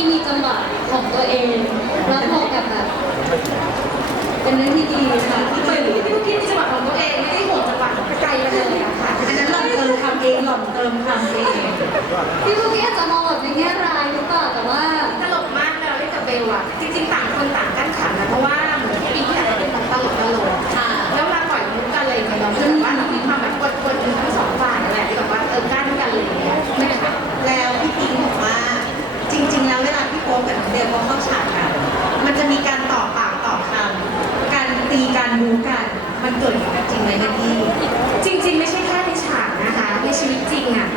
พี่ปุกกี้มีจังหวะของตัวเอง แล้วเหมาะกับแบบเป็นเรื่องที่ดีค่ะ เหมือนพี่ลูกกี้มีจังหวะของตัวเองไม่ได้ห่วงจังหวะของใครเลยอะค่ะอันนั้นหล่อนเติมคำเองหล่อนเติมคำเองพี่ลูกกี้อาจจะมองแบบในแง่ร้ายหรือเปล่าแต่ว่า ตลกมากเลยเราเล่นกับเบลอะจริงๆต่างคนต่าง พี่โป๊ปกับน้องเขาเข้าฉากกัน มันจะมีการต่อปากต่อคำการตีการบูกัน มันเกิดขึ้นจริงไหมพี่จริง ๆ ไม่ใช่แค่ในฉากนะคะในชีวิตจริงอะ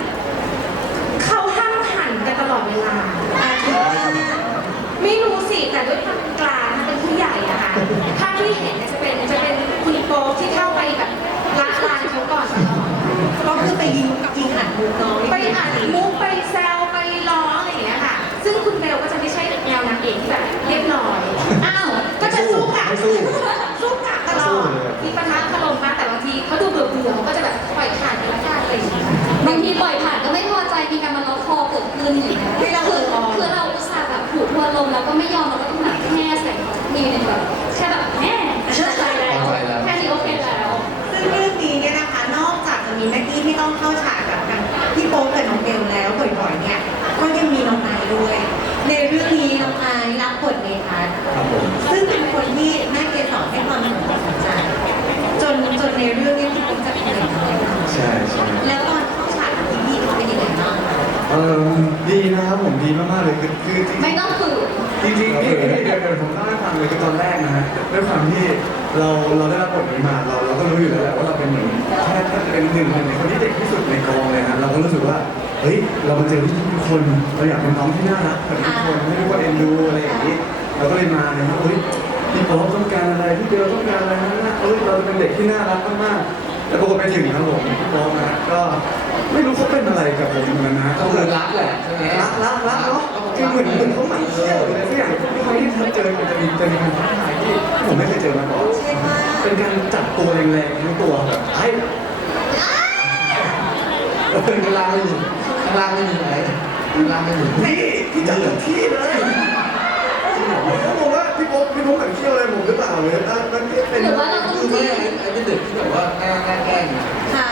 เบลแล้วบ่อยๆเนี่ยก็ยังมีน้องไอซ์ด้วย ในเรื่องนี้น้องไอซ์รับบทเมทัศน์ครับผมซึ่งเป็นคนที่แม่เกสรให้ความสนใจจนจนในเรื่องนี้พี่ปุ๊กจะเป็นอย่างไรใช่ใช่แล้วตอนเข้าฉากกับพี่พี่เขาเป็นยังไงบ้างเออดีนะครับผมดีมากๆเลยคือคือจริง ไม่ต้องฝืนจริงจริงๆพี่พี่เดี๋ยวเดี๋ยวผมเล่าให้ฟังเลยคือตอนแรกนะฮะด้วยความที่ เราเราได้รับบทนี้มาเราเราก็รู้อยู่แล้วแหละว่าเราเป็นเหมือนแค่แค่เป็นหนึ่งในคนที่เด็กที่สุดในกองเลยนะเราก็รู้สึกว่าเฮ้ยเรามาเจอพี่ทุกคนเราอยากเป็นน้องที่น่ารักกับทุกคนให้ทุกคนเอ็นดูอะไรอย่างนี้ เราก็เลยมาเนี่ยว่าเฮ้ยพี่ป๊อปต้องการอะไรพี่เบลต้องการอะไรนะเอ้ยเราเป็นเด็กที่น่ารักมากๆแล้วปรากฏไปถึงนะครับผมพี่ป๊อปนะก็ไม่รู้เขาเป็นอะไรกับผมเหมือนกันนะก็คือรักแหละใช่ไหมรักรักรักเนาะคือเหมือนเหมือนเขาหมั่นเที่ยวหรืออะไรสักอย่างที่เขาที่เจอมันจะมีจะมีการท้าทายที่ผมไม่เคยเจอมาก่อนใช่ไหม เป็นการจับตัวแรงๆทั้งตัวแบบไอ้ข้างล่างไม่มีข้างล่างไม่มีอะไรข้างล่างไม่มีพี่พี่จับถึงที่เลยเขาบอกว่าพี่โป๊ปพี่โป๊ปหมั่นเที่ยวอะไรผมหรือเปล่าเลยอะมันเป็นหรือว่าเราต้องคือไม่จิ้มไอ้ไอ้เป็นเด็กที่แบบว่าแกล้งแกล้งแกล้งค่ะ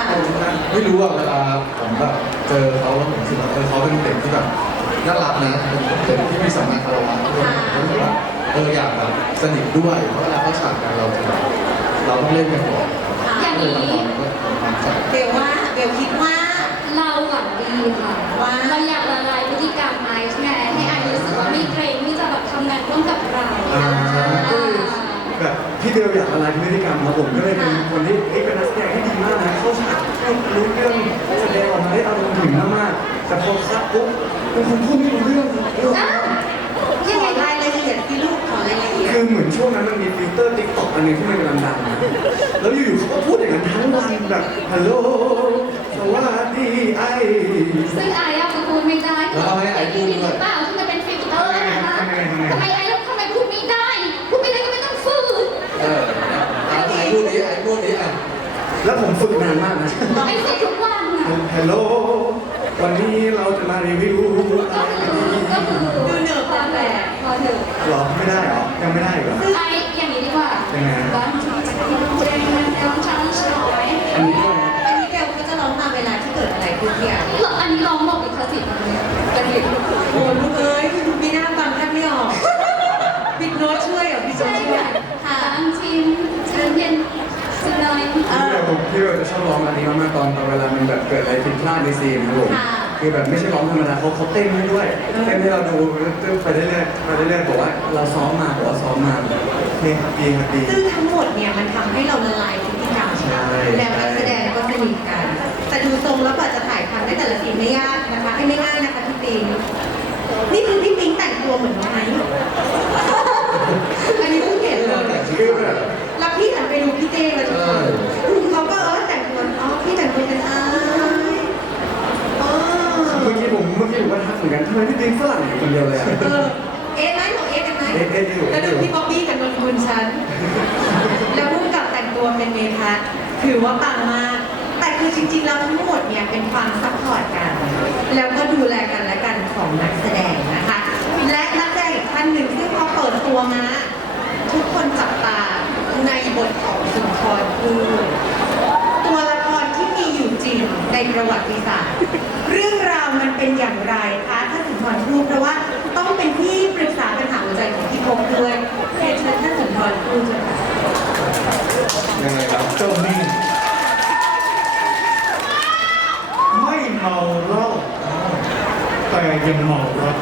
ไม่รู้อะเวลาผมแบบเจอเขาแล้วผมรู้สึกว่าเออเขาเป็นเด็กที่แบบน่ารักนะเป็นเด็กที่มีสัมมาคารวะด้วยรู้สึกว่าเอออยากแบบสนิทด้วยเพราะเวลาเขาฉากกันเราจะแบบ เราต้องเล่นกันก่อนอย่างนี้ เบลว่าเบลคิดว่า เราหวังดีค่ะว่า เราอยากละลายพฤติกรรมไอซ์ไงให้ไอซ์รู้สึกว่าไม่เกรงที่จะแบบทำงานร่วมกับเราอ่า อ่า แบบพี่เบลอยากละลายพฤติกรรมครับผมก็เลยเป็นคนที่เอ้ยเป็นนักแสดงที่ดีมากนะเข้าฉากรู้เรื่องแสดงออกมาได้อารมณ์ถึงมากๆแต่พอคัดปุ๊บเป็นคนพูดไม่รู้เรื่องครับอ้าว คือเหมือนช่วงนั้นมันมีฟิลเตอร์ติ๊กต็อกอันหนึงที่มันกำลังดังนะแล้วอยู่ๆเขาก็พูดอย่างนั้นทั้งวันแบบฮัลโหลสวัสดีไอซึ่งไอซ์อะก็พูดไม่ได้แล้วเอาให้ไอซ์พูดด้วยหรือเปล่าที่มันเป็นฟิลเตอร์นะคะทำไงทำไงทำไมไอซ์ทำไมพูดไม่ได้ พูดไม่ได้ก็ไม่ต้องฝืนเออไอ้พูดนี้ไอ้พูดนี้อะแล้วผมฝึกนานมากนะ ไอซ์ฝึกทุกวันอะฮัลโหลวันนี้เราจะมารีวิวก็คือก็คือ ดูเหนือความแหละพอเถอะหรอไม่ได้หรอ ยังไม่ได้อีกเหรอไออย่างนี้ดีกว่ายังไงฮะร้อนร้อนช้างช้อยอันนี้ด้วยนนี้แกก็จะร้องตามเวลาที่เกิดอะไรขึ้นเนี่ยอันนี้ร้องบอกอีกคสิทธิ์เลยกรดิ่โอ้ลูกเอ้ยมีหน้าฟังแทบไม่ออกปิดโน้ตช่วยอะพี่โจช่วยหาชิมชิมเย็นชิมน้อยพี่เบลพี่เบลจะชอบร้องอันนี้มากตอนตอนเวลามันแบบเกิดอะไรผิดพลาดในซีนครับผม ค่ะคือแบบไม่ใช่ร้องธรรมดาเขาเขาเต้นให้ด้วยเต้นให้เราดูไปเรื่อยๆไปเรื่อยๆบอกว่าเราซ้อมมาบอกว่าซ้อมมาเพลงดีครับดีซึ่งทั้งหมดเนี่ยมันทำให้เราละ ทรภู่ตัวละครที่มีอยู่จริงในประวัติศาสตร์ เรื่องราวมันเป็นอย่างไรคะท่านสุนทรภู่เพราะว่าต้องเป็นที่ปรึกษาปัญหาหัวใจของพี่พงษ์ด้วยเรียนเชิญท่านสุนทรภู่เจ้าค่ะยังไงครับเจ้านี่ไม่เมาเหล้าแต่ยังเมารัก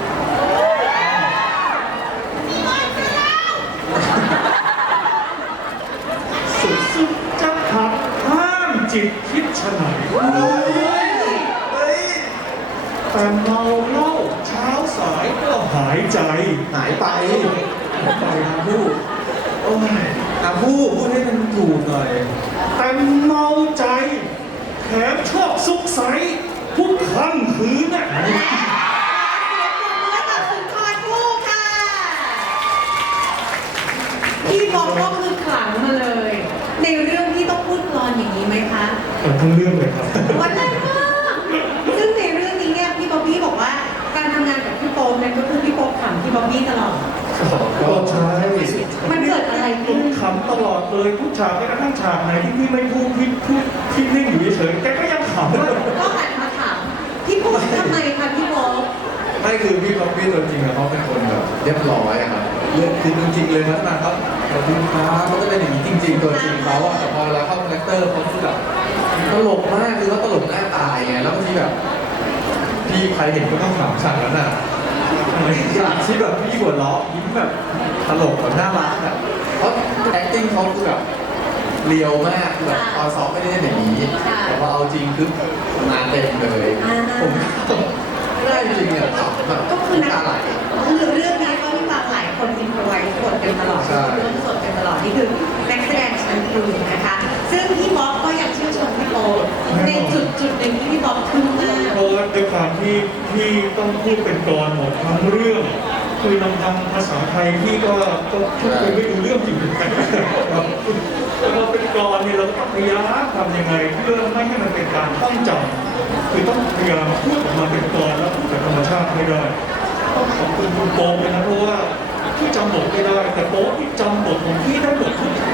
สุดสุดๆจะหักห้าม จิตคิดฉะไหนแต่เมาเหล้าเช้าสายก็หายใจหายไปไปนะผู้โอ้ยนะผู้พูดให้มันถูกหน่อย แต่เมาใจแถมชอบซุกใสทุกค่ำคืนน่ะเสียงปรบมือกับสุนทรภู่ค่ะพี่บอกก็คือขลังมาเลย ในเรื่อง ไหมคะเอาทั้งเรื่องเลยครับวันแรกมากซึ่งในเรื่องนี้เนี่ยพี่บ๊อบบี้บอกว่าการทำงานกับพี่โป๊ปเนี่ยก็คือพี่โป๊ปขำพี่บ๊อบบี้ตลอด ก็ใช่มันเกิดอะไรผขึ้มนขำตลอดเลยทุกฉากแม้กระทั่งฉากไหนที่พี่ไม่พูดพี่พูดพี่นิ่งอยู่เฉยๆแกก็ยังขำเลยก็หันมาถามพี่โป๊ปทำไมคะพี่โป๊ปไม่คือพี่ป๊อปปี้ตัวจริงอะเขาเป็นคนแบบเรียบร้อยอะครับ เรื่องคือจริงๆเลยพัฒนาเขาขอบคุณครับเขาจะเป็นอย่างนี้จริง ๆ ตัวจริงเขาอะแต่พอเวลาเข้าคาแรคเตอร์เขาคือแบบตลกมากคือเขาตลกหน้าตายไงแล้วบางทีแบบพี่ใครเห็นก็ต้องขำฉากนั้นอะฉากที่แบบพี่หัวเราะยิ้มแบบตลกแบบน่ารักอะเพราะ acting เขาคือแบบเรียวมากคือแบบตอนซ้อมไม่ได้เล่นอย่างนี้แต่พอเอาจริงคือมาเต็มเลยผมไม่ได้จริงๆเนี่ยขำแบบก็คือนักตาไหลคือเรื่องนี้ก็มีฟังหลายคน อินพรไวส์สดกันตลอดใช่เรื่องสดกันตลอดนี่คือนักแสดงชั้นครูนะคะ ซึ่งพี่บ๊อบก็ยังชื่นชมพี่โป๊ปในจุดจุดๆหนึ่งที่พี่บ๊อบทึ่งมากเพราะว่าด้วยความที่พี่ต้องพูดเป็นกรหมดทั้งเรื่องคือลำพังภาษาไทยพี่ก็ก็พูดไปไม่รู้เรื่องจริงๆครับแต่เราเป็นกรเนี่ยเราก็ต้องพยายามทำยังไงเพื่อไม่ให้มันเป็นการท่องจำคือต้องพยายามพูดออกมาเป็นกรแล้วพูดแบบธรรมชาติไม่ได้ต้องขอบคุณคุณโป๊ปเลยนะเพราะว่า พี่จำบทไม่ได้แต่โป๊ปพี่จำบทของพี่ได้หมดทุกอย่าง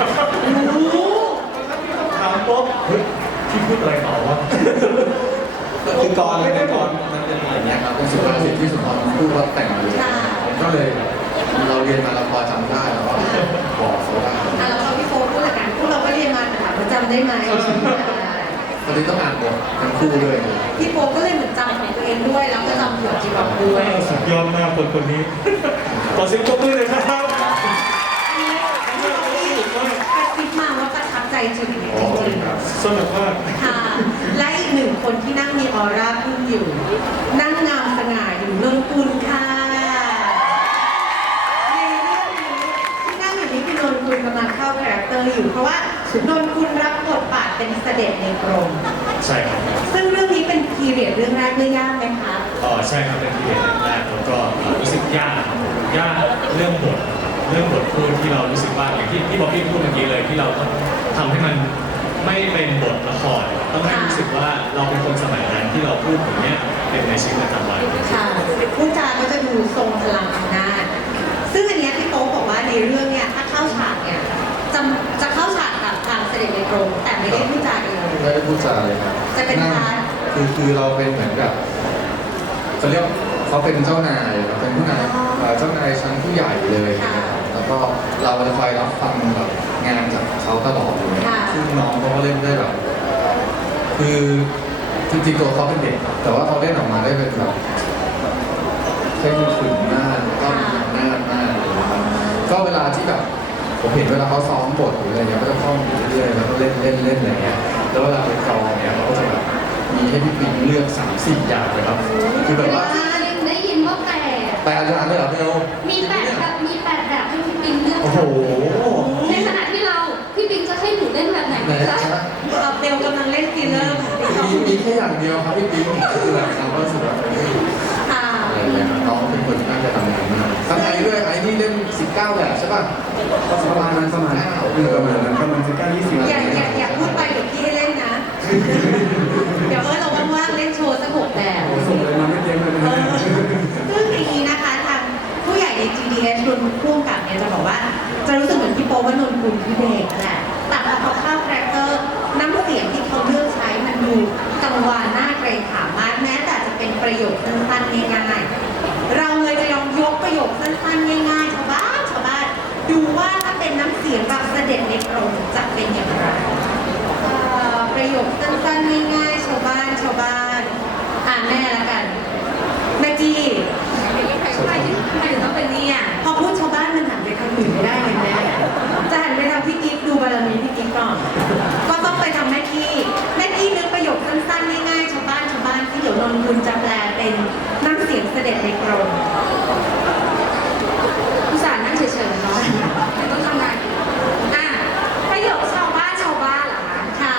รู้แล้วพี่ต้องถามโป๊ปเฮ้ยพี่พูดอะไรต่อวะคือกรไม่ได้กรมันเป็นอย่างเงี้ยครับเป็นสุภาษิตที่สุนทรพูดว่าแต่งเลยค่ะก็เลยเราเรียนมาเราพอจำได้แล้วก็บอกเขาได้อะแล้วพอพี่โป๊ปพูดละกันพวกเราก็เรียนมาแต่ถามว่าจำได้ไหมตอนนี้ต้องอ่านบททั้งคู่ด้วยพี่โป๊ปก็เลยเหมือนจำของตัวเองด้วย แล้วก็จำหัวจีบด้วยสุดยอดมากคนคนนี้ ขอเสียงปรบมือเลยครับอันนี้พี่โป๊ปที่กระซิบมาว่าประทับใจจุดนี้จริงสนุกมากๆค่ะ และอีกหนึ่งคนที่นั่งมีออร่าพุ่งอยู่ นั่งงามสง่าอยู่นนกุลค่ะในเรื่องนี้ที่นั่งอย่างนี้คือนนกุลกำลังเข้าคาแรคเตอร์อยู่เพราะว่านนกุลรับบทบาทเป็นเสด็จในกรมใช่ครับซึ่งเรื่องนี้เป็นพีเรียดเรื่องแรกไม่ยากไหมคะอ๋อใช่ครับเป็นทีเด็ดแรกแล้วก็รู้สึกยากครับ ยากเรื่องบทเรื่องบทพูดที่เรารู้สึกว่าอย่างที่ที่บอกพี่พูดเมื่อกี้เลยที่เราต้องทำให้มันไม่เป็นบทละครต้องให้รู้สึกว่าเราเป็นคนสมัยนั้นที่เราพูดอย่างเนี้ยเป็นในชีวิตประจำวันค่ะผู้จาก็จะดูทรงพลังอำนาจซึ่งอันเนี้ยพี่โป๊ปบอกว่าในเรื่องเนี่ยถ้าเข้าฉากเนี่ยจะจะเข้าฉากกับทางเสด็จในกรมแต่ไม่ได้พูดจาเองไม่ได้พูดจาเลยครับจะเป็นงพาร์ทคือคือเราเป็นเหมือนกับเขาเรียกเขาเป็นเจ้านายเราเป็นผู้นาย เอ่อเจ้านายชั้นผู้ใหญ่เลยนะครับแล้วก็เราจะคอยรับฟังแบบงานจากเขาตลอดเลยซึ่งน้องเขาก็เล่นได้แบบคือจริงๆตัวเขาเป็นเด็ก แต่ว่าเขาเล่นออกมาได้เป็นแบบเล่นขึงมากก็น่ารักมากเลยนะครับก็เวลาที่แบบผมเห็นเวลาเขาซ้อมบทหรืออะไรเงี้ยก็จะท่องอยู่เรื่อยๆแล้วก็เล่นเล่นเล่นอะไรเงี้ยแล้วเวลาไปกองเนี่ยเขาก็จะแบบมีให้พี่ปิงเลือกสามสี่อย่างเลยครับ คือแบบว่าได้ยินว่า แปดแปดอย่างเลยเหรอเบลมีแปดแบบมีแปดแบบให้พี่ปิงเลือกโอ้โหในขณะที่เราพี่ปิงจะให้หนูเล่นแบบไหนไหนคะนะเบลกำลังเล่นฟีลเลอร์ของติ๊กต็อกมีมีแค่อย่างเดียวครับพี่ปิ๊งคือแบบเราก็รู้สึกว่าค่ะอะไรอย่างเงี้ยครับน้องเป็นคนที่น่าจะทำงานมากทั้งไอ้ด้วยไอ้นี่เล่น19แบบใช่ป่ะประมาณนั้นประมาณนั้นเออประมาณนั้นประมาณสิบเก้ายี่สิบอย่าอย่าอย่าพูดไปเดี๋ยวพี่ให้เล่นนะ เดี๋ยวเออเราว่างๆเล่นโชว์สักหกแบบโอ้ส่งเลยมาไม่เต็มเลยนะ เอ ฮะ อซึ่งในนี้นะคะทาง ผู้ GDS รวมถึงพ่วงกับเนี่ยจะบอกว่า จะรู้สึกเหมือนพี่โป๊ว่านนท์คุณพี่เด็กแหละแต่พอเขาเข้าคาแรคเตอร์น้ำเสียงที่เขาเลือกใช้มันดูกังวานน่าเกรงขามมากแม้แต่จะเป็นประโยคสั้นๆง่ายๆเราเลยจะลองยกประโยคสั้นๆง่ายๆชาวบ้านชาวบ้านดูว่าถ้าเป็นน้ำเสียงแบบเสด็จในกรมจะเป็นอย่างไรประโยคสั้นๆง่ายๆชาวบ้านชาวบ้านอ่านแม่ละกันแม่จี้ ไมถึงทำไมถึงต้องเป็นเนี่ยพอพูดชาวบ้านมันหันไปทางอื่นไม่ได้เลยแม่จะหันไปทางพี่กิ๊ฟดูบารมีพี่กิ๊ฟก่อน ก็ต้องไปทำแม่กี้แม่กี้นึกประโยคสั้นๆง่ายๆชาวบ้านชาวบ้านที่เดี๋ยวนนคุณจะแปลเป็นน้ำเสียงเสด็จในกรมอุตส่าห์นั่งเฉยๆเนาะไม่ต้องทำงานอะประโยคชาวบ้านชาวบ้านเหรอคะค่ะ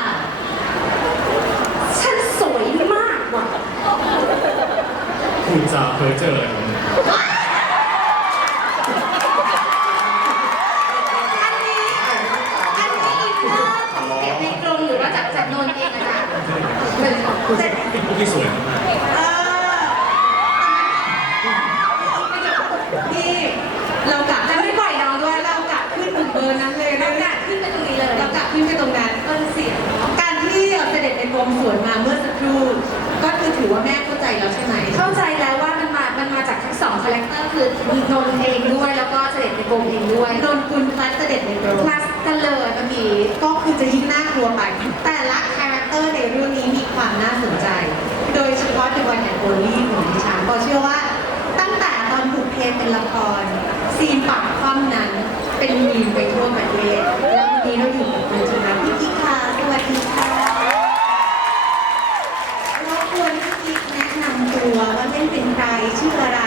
ฉันสวยมากว่ะพูดจาเพ้อเจ้อ อันนี้อันนี้อินเนอร์ของเสียงในกรงหรือว่าจากจากนนท์เองอะจ๊ะเป็นของคุณ เส ร็จเป็นผู้ที่สวยมากเออพี่เรากะจะไม่ปล่อยน้องด้วย เรากะขึ้นถึงเบอร์นั้นเลยเรานะกะขึ้นไปตรงนี้เลยเรากะขึ้นไปตรงนั้นเออเสียงเนาะการที่เสด็จในกรมสวนมาเมื่อสักครู่ก็คือถือว่าแม่เข้าใจแล้วใช่ไหมเข้าใจแล้วว่ามันมา มันมาจากทั้งสองคาแรคเตอร์คือนนท์เองด้วยแล้วก็เสด็จในกรมเองด้วยนนคุณพลัสเสด็จในกรมคลาสกันเลยเมื่อกี้ก็คือจะยิ่งน่ากลัวไปแต่ละคาแรคเตอร์ในเรื่องนี้มีความน่าสนใจ วันแห่งโอลี่ของดิฉันก็เชื่อว่าตั้งแต่ตอนบุกเพลเป็นละครซีนปากคว่ำนั้นเป็นมีมไปทั่วประเทศแล้ววันนี้เราอยู่กับคุณชนะพี่กิ๊กค่ะสวัสดีค่ะรบกวนพี่กิ๊กแนะนำตัวว่าเล่นเป็นใครชื่ออะไร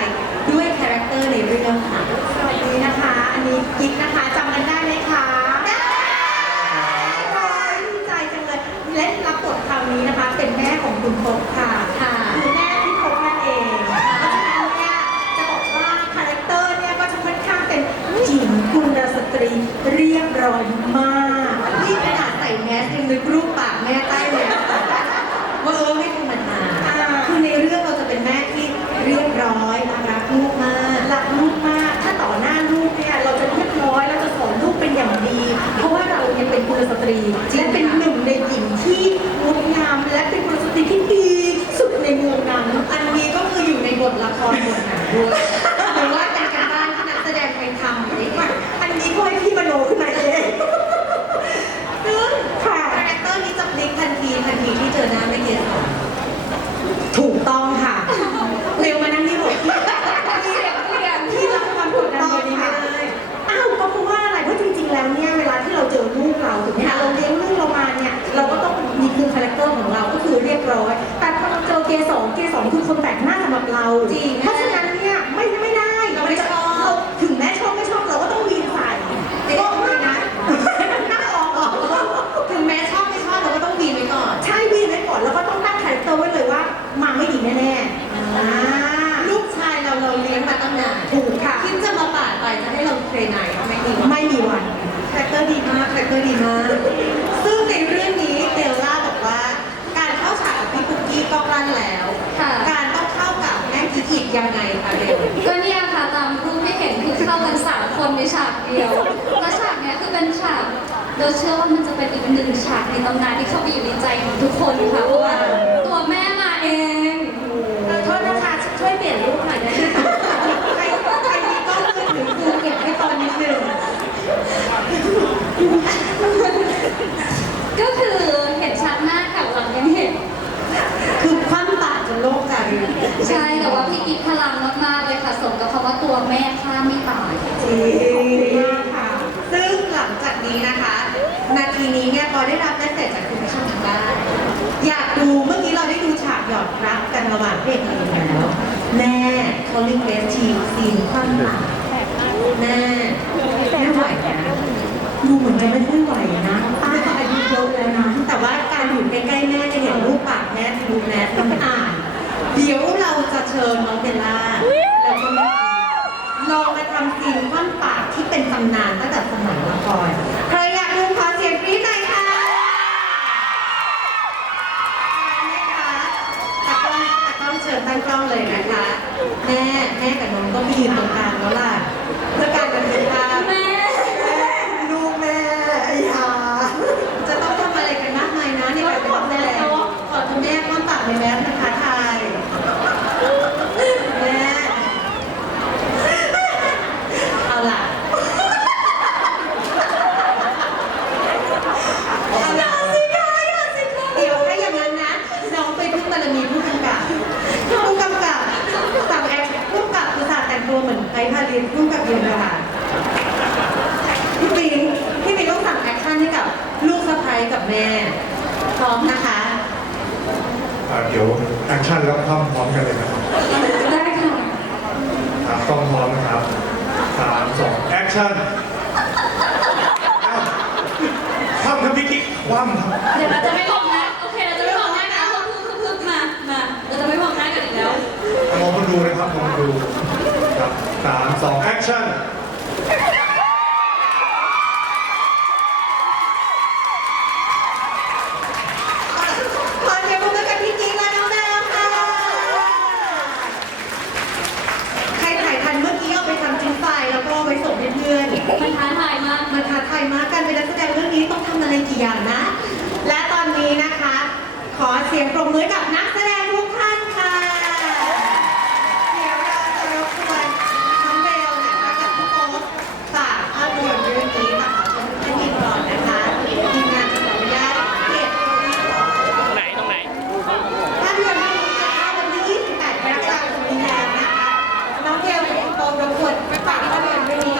ด้วยคาแรคเตอร์ในเรื่องค่ะสวัสดีนะคะ อันนี้กิ๊กนะคะจำกันได้ไหมคะได้ดีใจจังเลยเล่นรับบทคราวนี้นะคะ เป็นแม่ของคุณพบค่ะค่ะ คือแม่พี่พบนั่นเองเพราะฉะนั้นเนี่ยจะบอกว่าคาแรคเตอร์เนี่ยก็จะค่อนข้างเป็นหญิงกุลสตรี เรียบร้อยมากที่ขนาดใส่แมสยังนึกรูปปากแม่ใต้เลยว่าเออไม่ธรรมดาคือในเรื่องเราจะเป็นแม่ที่เรียบร้อยรักลูกมากรักลูกมาก ถ้าต่อหน้าลูกเนี่ยเราจะเรียบร้อยเราจะสอนลูกเป็นอย่างดี เพราะว่าเราเนี่ยเป็นกุลสตรีและเป็นหนึ่งในหญิงที่งดงามและเป็นกุลสตรีที่ดีที่สุดในเมืองนั้นอันนี้ก็คืออยู่ในบทละครบทหนังด้วย เราก็คือเรียบร้อย แต่พอเราเจอเกสรเกสรคือคนแปลกหน้าสำหรับเราจริง เพราะฉะนั้นเนี่ยไม่ไม่ได้เราไม่ชอบเราถึงแม้ชอบไม่ชอบเราก็ต้องวีนใส่ก็ไม่นะหน้าออกออกถึงแม้ชอบไม่ชอบเราก็ต้องบีบไว้ก่อน ใช่วีนไว้ก่อนแล้วก็ต้องตั้งคาแรคเตอร์ไว้เลยว่า มาไม่ดีแน่ๆอ่าลูกชายเราเราเลี้ยงมาตั้งนานถูกค่ะคิดจะมาปาดไปจะให้เราเทรนไหนไม่ดีวะไม่มีวันคาแรคเตอร์ดีมากคาแรคเตอร์ดีมาก ยังไงคะเบลก็เนี่ยค่ะตามรูปที่เห็นคือเข้ากันสามคนในฉากเดียว แล้วฉากเนี้ยคือเป็นฉากเราเชื่อว่ามันจะเป็นอีกหนึ่งฉากในตำนานที่เข้าไปอยู่ในใจของทุกคนค่ะเพราะว่า พลังมากๆเลยค่ะสมกับคำว่าตัวแม่ข้าไม่ตาย จริงมากค่ะ ซึ่งหลังจากนี้นะคะ นาทีนี้เนี่ยพอได้รับแเสร็จจากคุณผู้ชมทางบ้านอยากดูเมื่อกี้เราได้ดูฉากหยอดรักกันระหว่างเพศหญิงแล้วแม่เขาลิเวสชีซีนคว่ำหลังแม่ไม่ไหวนะดูเหมือนจะไม่ค่อยไหวนะตา